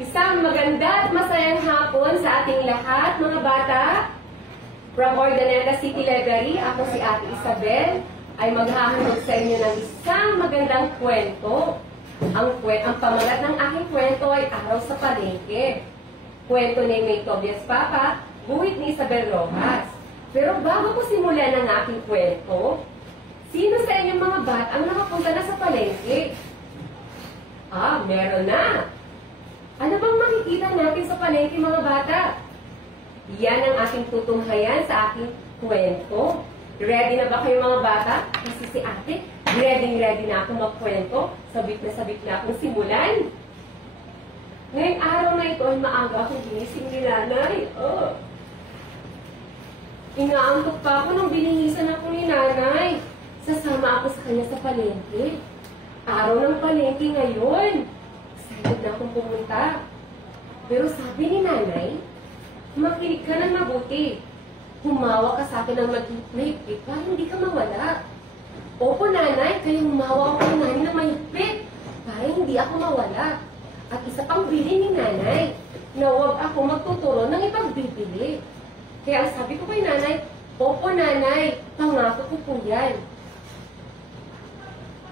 Isang maganda at masayang hapon sa ating lahat, mga bata. From Ordaneta City Library, ako si Ate Isabel, ay maghahandog sa inyo ng isang magandang kwento. Ang pamagat ng aking kwento ay Araw sa Palengke. Kwento ni May Tobias Papa, buhit ni Isabel Rojas. Pero bago ko simulan ang aking kwento, sino sa inyong mga bata ang nakapunta na sa palengke? Meron na. Ano bang makikita natin sa palengke, mga bata? Yan ang ating tutunghayan sa aking kwento. Ready na ba kayo, mga bata? Kasi si ate, ready na akong magkwento. Sabik na akong simulan. Ngayong araw na ito ay maaga akong ginising ni nanay. Inaantok pa ako nung binihisan ako ni nanay. Sasama ako sa kanya sa palengke. Araw ng palengke ngayon. Excited na akong pumunta. Pero sabi ni nanay, makinig ka ng mabuti. Humawa ka sa akin ng mahigpit para hindi ka mawala. Opo nanay, kaya humawa ako ni nanay ng mahigpit para hindi ako mawala. At isa pang bilin ni nanay na huwag ako magtuturo ng ipagbibili. Kaya ang sabi ko kay nanay, opo nanay, pangako ko po yan.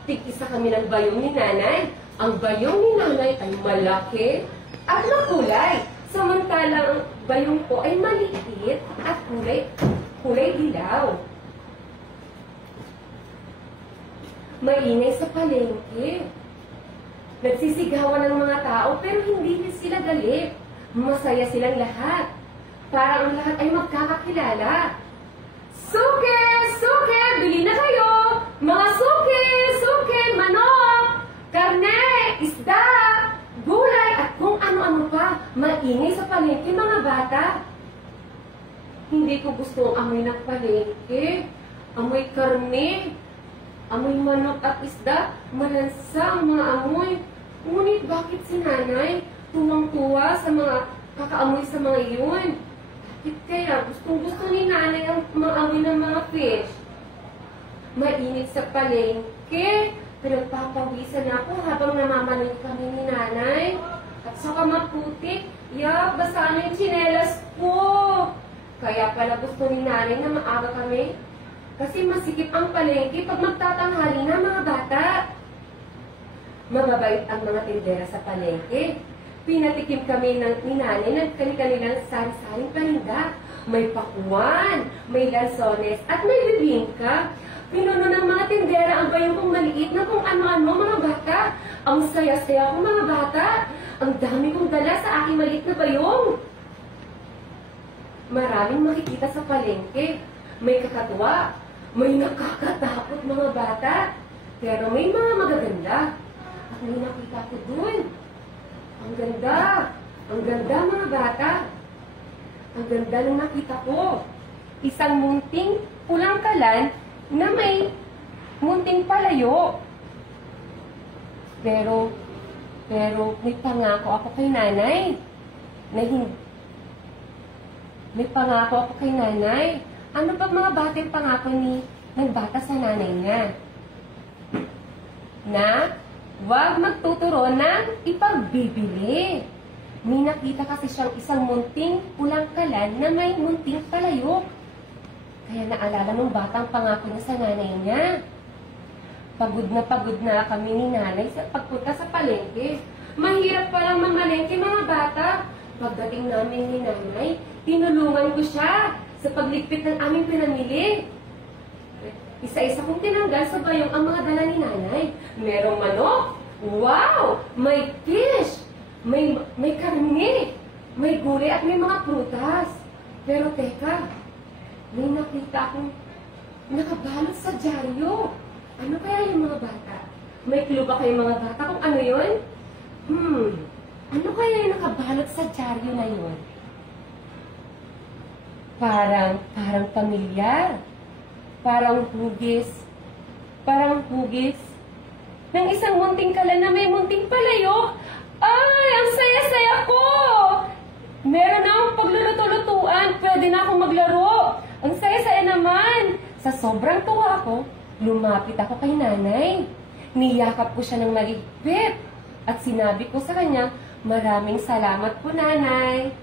Tig-isa kami ng bayong ni nanay. Ang bayong ni nanay ay malaki at makulay. Samantalang ang bayong ko ay maliit at kulay dilaw. Maingay sa palengke. Nagsisigawan ng mga tao pero hindi sila galit. Masaya silang lahat. Parang ang lahat ay magkakakilala. Suke! Suke! Bili na kayo! Mga suke! Suke! Manok! Karne! Isda! Gulay! At kung ano-ano pa. Maingay sa palengke, mga bata. Hindi ko gusto ang amoy ng palengke. Amoy karne. Amoy manok at isda. Malansang mga amoy. Ngunit bakit si nanay tuwang-tuwa sa mga kakaamoy sa mga iyon? Bakit kaya gustong-gusto ni nanay ang maamoy ng mga fish? Mainit sa palengke. Pinagpapawisan ako habang namamanig kami ni nanay. At saka maputik. Basa na yung tsinelas ko. Kaya pala gusto ni nanay na maaga kami. Kasi masikip ang palengke pag magtatanghali na, mga bata. Mababait ang mga tindera sa palengke. Pinatikim kami ni nanay ng kanilang sari-saring paninda. May pakuan, may lansones, at may bibingka. Pinuno ng mga tindera ang bayong kong maliit na kung ano-ano, mga bata. Ang saya-saya ko, mga bata. Ang dami kong dala sa aking maliit na bayong. Maraming makikita sa palengke. May kakatuwa, may nakakatakot, mga bata. Pero may mga magaganda. At may nakita ko dun. Ang ganda. Ang ganda, mga bata. Ang ganda ng nakita ko. Isang munting pulang kalan na may munting palayo. Pero may pangako ako kay nanay. May pangako ako kay nanay. Ano ba mga bata yung pangako ng bata sa nanay niya? Na huwag magtuturo ng ipagbibili. May nakita kasi siyang isang munting pulang kalan na may munting palayok. Kaya naalala ng batang pangako niya sa nanay niya. Pagod na kami ni nanay sa pagpunta sa palengke. Mahirap palang mamalengke, mga bata. Pagdating namin ni nanay, tinulungan ko siya sa pagligpit ng aming pinamili. Isa-isa kong tinanggal sa bayong ang mga dala ni nanay. Merong manok. Wow! May fish. May karne. May gulay at may mga prutas. Pero teka, may nakita akong nakabalot sa dyaryo. Ano kaya yung mga bata? May clue ba kayo, mga bata, kung ano yun? Ano kaya yung nakabalot sa dyaryo na yun? Parang pamilyar. Parang hugis ng isang munting kalan na may munting palayok. Ay, ang saya-saya ko! Meron na akong pagluluto-lutuan. Pwede na akong maglaro. Ang saya-saya naman. Sa sobrang tuwa ko, lumapit ako kay nanay. Niyakap ko siya ng maligpit. At sinabi ko sa kanya, Maraming salamat po, Nanay.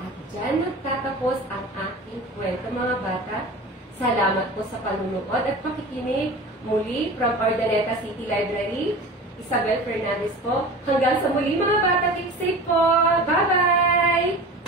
At dyan nagtatapos ang aking kwento, mga bata. Salamat po sa panunood at pakikinig. Muli, from Ordaneta City Library, Isabel Fernandez po. Hanggang sa muli, mga bata. Keep safe po. Bye-bye!